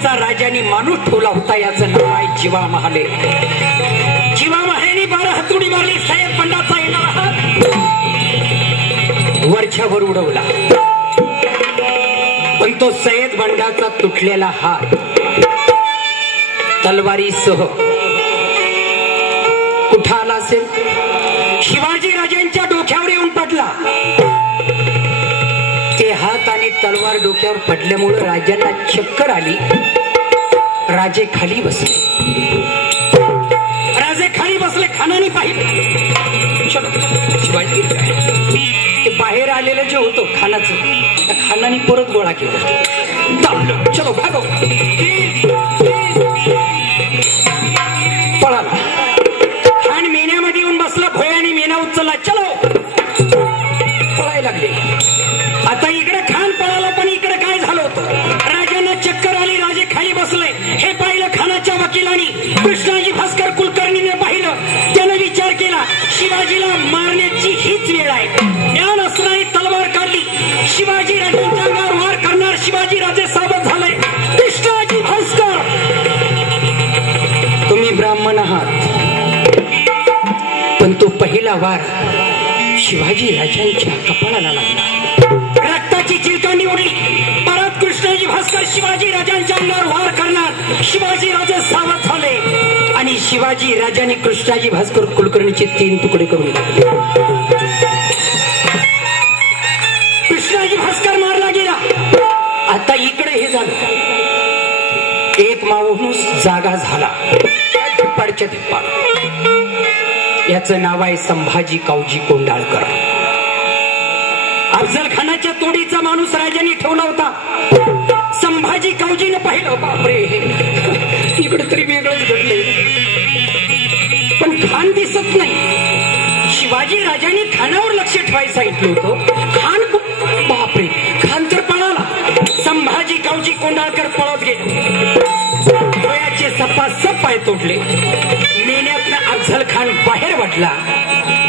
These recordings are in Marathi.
पद्धतीचा राजाने माणूस ठेवला होता, याचं नाव आहे जीवा महाले. जीवा महालेने 12 हातुडी मारली, सय्यद बंडाचा येणारा हात वरच्यावर उडवला, पण तो सय्यद बंडाचा तुटलेला हात तलवारीसह कुठं आला असेल? शिवाजी राजांच्या डोक्यावर येऊन पडला. ते हात आणि तलवार डोक्यावर पडल्यामुळे राजांना चक्कर आली. राजे खाली बसले. खानाने पाहिलं. शिवाजी ते बाहेर आलेलं जे होतं खानाचं, त्या खानाने परत गोळा केला. दाबलं, चलो भागो. पळाला. खान मेण्यामध्ये येऊन बसला. भोयाने मेना उचलला. चलो, पळायला लागले. आता इकडे खान पळाला, पण इकडे काय झालं होतं? राजांना चक्कर आली. राजे खाली बसले. हे पाहिलं खानाच्या वकिलांनी. कृष्णाजी भास्कर कुलकर्णीने पाहिलं. त्याने विचार केला, शिवाजीला मारण्याची हीच वेळ आहे. ज्ञान असणारी तलवार काढली. शिवाजी राजांच्या अंगावर वार करणार. शिवाजी राजे सावध झाले. कृष्णाजी भास्कर, तुम्ही ब्राह्मण आहात, पण तो पहिला वार शिवाजी राजांच्या कपाळाला लागला. रक्ताची चिलकांडी उडली. परत कृष्णाजी भास्कर शिवाजी राजांच्या अंगावर वार करणार. शिवाजी राजे सावध झाले आणि शिवाजी राजांनी कृष्णाजी भास्कर कुलकर्णीचे 3 तुकडे करून टाकले. कृष्णाजी भास्कर मारला गेला. आता इकडे हे झालं. एक माणूस जागा झाला. धिप्पाडच्या धिप्पाड. याचं नाव आहे संभाजी कावजी कोंडाळकर. अफजल खानाच्या तोडीचा माणूस राजांनी ठेवला होता. संभाजी कावजीने पाहिलं, बापरे, इकडे तरी वेगळंच घडलंय. पण खान दिसत नाही. शिवाजी राजांनी खानावर लक्ष ठेवायला सांगितलं होतं. खान, बापरे, खान तर पळाला. संभाजी कावजी कोंडाळकर पळत गेले. डोळ्याचे सपासप पाय तोडले. मेण्यातनं अफजल खान बाहेर वाटला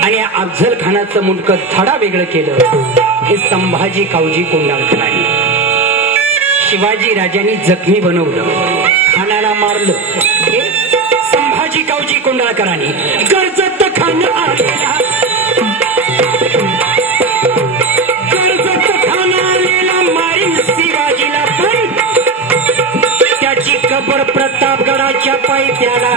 आणि अफजल खानाचं मुंडकं धडा वेगळं केलं. हे संभाजी कावजी कोंडाळकरांनी. शिवाजी राजांनी जखमी बनवलं. खानाला मारलं. हे संभाजी कावजी कोंडाळकरांनी. कर्जत खान आलेला, कर्जत खान आलेला मारीन शिवाजीला, पण त्याची कबर प्रतापगडाच्या पायथ्याला.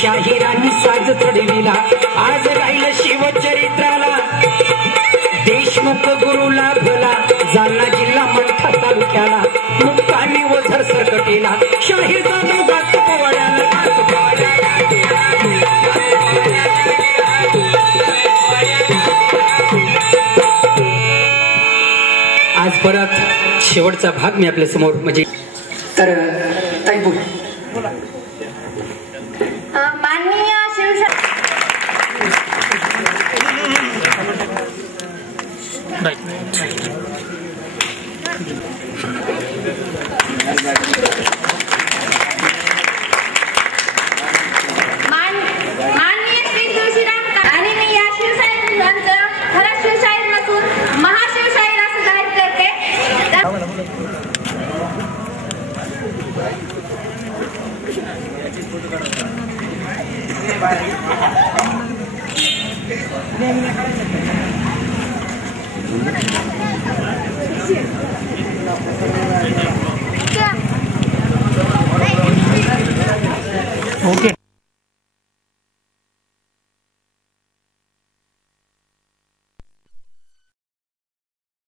शाहिरांनी साज चढविला. आज राहिलं शिवचरित्राला. देशमुख गुरु लाभला. जालना जिल्हा मंठा तालुक्याला. मुक्कामी वझर सरकटीला. शाहीरचा दोघात पोवाड्याला. आज परत शेवटचा भाग मी आपल्या समोर, म्हणजे तर ताई बोल. माननीय शिवसेना माननीय श्री तुळशीराम आणि मी या शिवशाहीरांचं खरंच शिवशाहीर नसून महाशिवशाहीर असं जाहीर करते. ओके.